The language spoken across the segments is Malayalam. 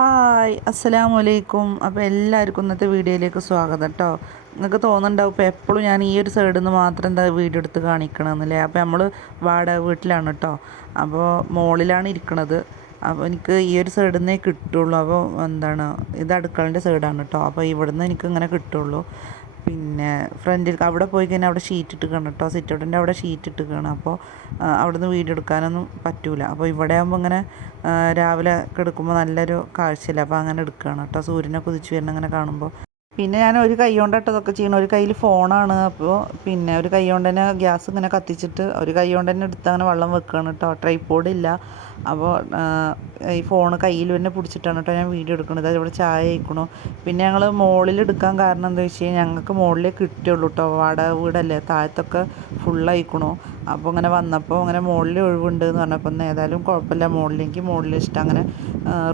ഹായ് അസ്സലാമു അലൈക്കും. അപ്പോൾ എല്ലാവർക്കും ഇന്നത്തെ വീഡിയോയിലേക്ക് സ്വാഗതം കേട്ടോ. നിങ്ങൾക്ക് തോന്നുന്നുണ്ടാവും ഇപ്പോൾ എപ്പോഴും ഞാൻ ഈ ഒരു സൈഡിൽ നിന്ന് മാത്രം എന്താ വീഡിയോ എടുത്ത് കാണിക്കണമെന്നല്ലേ. അപ്പോൾ നമ്മൾ വാടക വീട്ടിലാണ് കേട്ടോ. അപ്പോൾ മോളിലാണ് ഇരിക്കണത്. അപ്പോൾ എനിക്ക് ഈ ഒരു സൈഡിൽ നിന്നേ കിട്ടുള്ളൂ. അപ്പോൾ എന്താണ് ഇത് അടുക്കളൻ്റെ സൈഡാണ് കേട്ടോ. അപ്പോൾ ഇവിടുന്ന് എനിക്ക് ഇങ്ങനെ കിട്ടുള്ളൂ. പിന്നെ ഫ്രണ്ടിൽ അവിടെ പോയി കഴിഞ്ഞാൽ അവിടെ ഷീറ്റ് ഇട്ടിക്കണം കേട്ടോ. സിറ്റൗട്ടിൻ്റെ അവിടെ ഷീറ്റ് ഇട്ടിക്കണം. അപ്പോൾ അവിടുന്ന് വീഡിയോ എടുക്കാനൊന്നും പറ്റൂല. അപ്പോൾ ഇവിടെ ആകുമ്പോൾ ഇങ്ങനെ രാവിലെ കിടക്കുമ്പോൾ നല്ലൊരു കാഴ്ചയില്ല. അപ്പോൾ അങ്ങനെ എടുക്കുകയാണ് കേട്ടോ. സൂര്യനെ കുതിച്ച് വരുന്ന അങ്ങനെ കാണുമ്പോൾ പിന്നെ ഞാൻ ഒരു കൈ കൊണ്ടാട്ടോ ഇതൊക്കെ ചെയ്യണം. ഒരു കയ്യിൽ ഫോണാണ്. അപ്പോൾ പിന്നെ ഒരു കൈ കൊണ്ട് തന്നെ ഗ്യാസ് ഇങ്ങനെ കത്തിച്ചിട്ട് ഒരു കൈ കൊണ്ട് തന്നെ എടുത്ത് അങ്ങനെ വെള്ളം വെക്കുകയാണ് കേട്ടോ. ട്രൈപോഡ് ഇല്ല. അപ്പോൾ ഈ ഫോണ് കയ്യിൽ തന്നെ പിടിച്ചിട്ടാണ് കേട്ടോ ഞാൻ വീഡിയോ എടുക്കുന്നത്. അതിവിടെ ചായ കഴിക്കണു. പിന്നെ ഞങ്ങൾ മുകളിൽ എടുക്കാൻ കാരണം എന്താ വെച്ച് കഴിഞ്ഞാൽ ഞങ്ങൾക്ക് മുകളിലേ കിട്ടുള്ളൂ കേട്ടോ. വാടക വീടല്ലേ, താഴത്തൊക്കെ ഫുള്ളായിക്കണു. അപ്പോൾ ഇങ്ങനെ വന്നപ്പോൾ അങ്ങനെ മുകളിൽ ഒഴിവുണ്ട് എന്ന് പറഞ്ഞപ്പോൾ ഏതായാലും കുഴപ്പമില്ല, മുകളിൽ ഇഷ്ടം അങ്ങനെ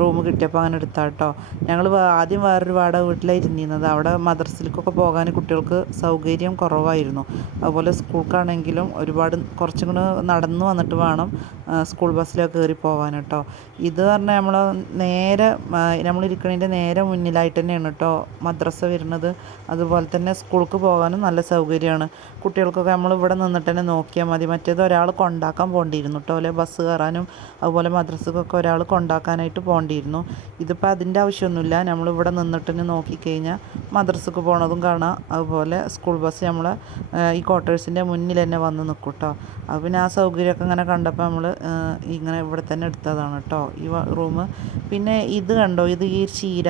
റൂം കിട്ടിയപ്പോൾ അങ്ങനെ എടുത്താൽ കേട്ടോ. ഞങ്ങൾ ആദ്യം വേറൊരു വാടക വീട്ടിലാണ് ഇരുന്നിരുന്നത്. അവിടെ മദ്രസയിലേക്കൊക്കെ പോകാൻ കുട്ടികൾക്ക് സൗകര്യം കുറവായിരുന്നു. അതുപോലെ സ്കൂൾക്കാണെങ്കിലും കുറച്ചും കൂടെ നടന്നു വന്നിട്ട് വേണം സ്കൂൾ ബസ്സിലൊക്കെ കയറി പോകാൻ കേട്ടോ. ഇത് പറഞ്ഞാൽ നമ്മളിരിക്കണതിൻ്റെ നേരെ മുന്നിലായിട്ട് തന്നെയാണ് കേട്ടോ മദ്രസ വരുന്നത്. അതുപോലെ തന്നെ സ്കൂൾക്ക് പോകാനും നല്ല സൗകര്യമാണ്. കുട്ടികൾക്കൊക്കെ നമ്മൾ ഇവിടെ നിന്നിട്ട് തന്നെ നോക്കിയാൽ മതി. മറ്റേത് ഒരാൾ കൊണ്ടാക്കാൻ പോകേണ്ടിയിരുന്നു കേട്ടോ. അല്ലെ ബസ് കയറാനും അതുപോലെ മദ്രസക്കൊക്കെ ഒരാൾ കൊണ്ടാക്കാനായിട്ട് പോകേണ്ടിയിരുന്നു. ഇതിപ്പോൾ അതിൻ്റെ ആവശ്യമൊന്നുമില്ല. നമ്മളിവിടെ നിന്നിട്ട് തന്നെ നോക്കിക്കഴിഞ്ഞാൽ മദ്രസക്ക് പോണതും കാണാം. അതുപോലെ സ്കൂൾ ബസ് നമ്മളെ ഈ ക്വാർട്ടേഴ്സിൻ്റെ മുന്നിൽ തന്നെ വന്ന് നിൽക്കും കേട്ടോ. അപ്പോൾ പിന്നെ ആ സൗകര്യമൊക്കെ ഇങ്ങനെ കണ്ടപ്പോൾ നമ്മൾ ഇങ്ങനെ ഇവിടെ തന്നെ എടുത്തതാണ് കേട്ടോ ഈ റൂം. പിന്നെ ഇത് കണ്ടോ, ഇത് ഈ ചീര,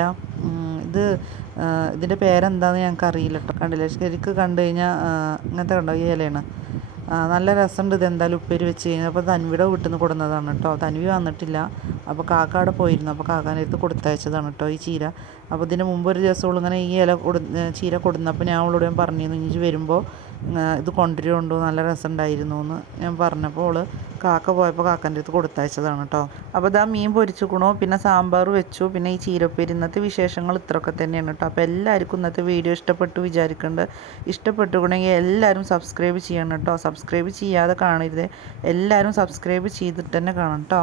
ഇതിൻ്റെ പേരെന്താണെന്ന് ഞങ്ങൾക്ക് അറിയില്ല കേട്ടോ. കണ്ടില്ലേ, ശരിക്ക് കണ്ടു കഴിഞ്ഞാൽ ഇങ്ങനത്തെ കണ്ടോ ഈ ഇലയാണ്. നല്ല രസമുണ്ട്. ഇത് എന്തായാലും ഉപ്പേരി വെച്ച് കഴിഞ്ഞാൽ. അപ്പോൾ തൻവിയുടെ വീട്ടിൽ നിന്ന് കൊടുന്നതാണ് കേട്ടോ. തൻവി വന്നിട്ടില്ല. അപ്പോൾ കാക്ക അവിടെ പോയിരുന്നു. അപ്പോൾ കാക്കാൻ്റെ അടുത്ത് കൊടുത്തയച്ചതാണ് കേട്ടോ ഈ ചീര. അപ്പോൾ ഇതിന് മുമ്പ് ഒരു ദിവസം ഇങ്ങനെ ഈ ചീര കൊടുന്നപ്പോൾ ഞാൻ അവളോട് പറഞ്ഞിരുന്നു, ഇനി വരുമ്പോൾ ഇത് കൊണ്ടുവരുമുണ്ടോ, നല്ല രസം ഉണ്ടായിരുന്നു എന്ന് ഞാൻ പറഞ്ഞപ്പോൾ കാക്ക പോയപ്പോൾ കാക്കൻ്റെ അടുത്ത് കൊടുത്തയച്ചതാണ് കേട്ടോ. അപ്പോൾ ഇതാ മീൻ പൊരിച്ചുക്കണു, പിന്നെ സാമ്പാർ വെച്ചു, പിന്നെ ഈ ചീരപ്പേരി. ഇന്നത്തെ വിശേഷങ്ങൾ ഇത്രയൊക്കെ തന്നെയാണ് കേട്ടോ. അപ്പോൾ എല്ലാവർക്കും ഇന്നത്തെ വീഡിയോ ഇഷ്ടപ്പെട്ടു വിചാരിക്കുന്നുണ്ട്. ഇഷ്ടപ്പെട്ടുകൊണ്ടെങ്കിൽ എല്ലാവരും സബ്സ്ക്രൈബ് ചെയ്യണം കേട്ടോ. സബ്സ്ക്രൈബ് ചെയ്യാതെ കാണരുത്. എല്ലാവരും സബ്സ്ക്രൈബ് ചെയ്തിട്ട് തന്നെ കാണണം കേട്ടോ.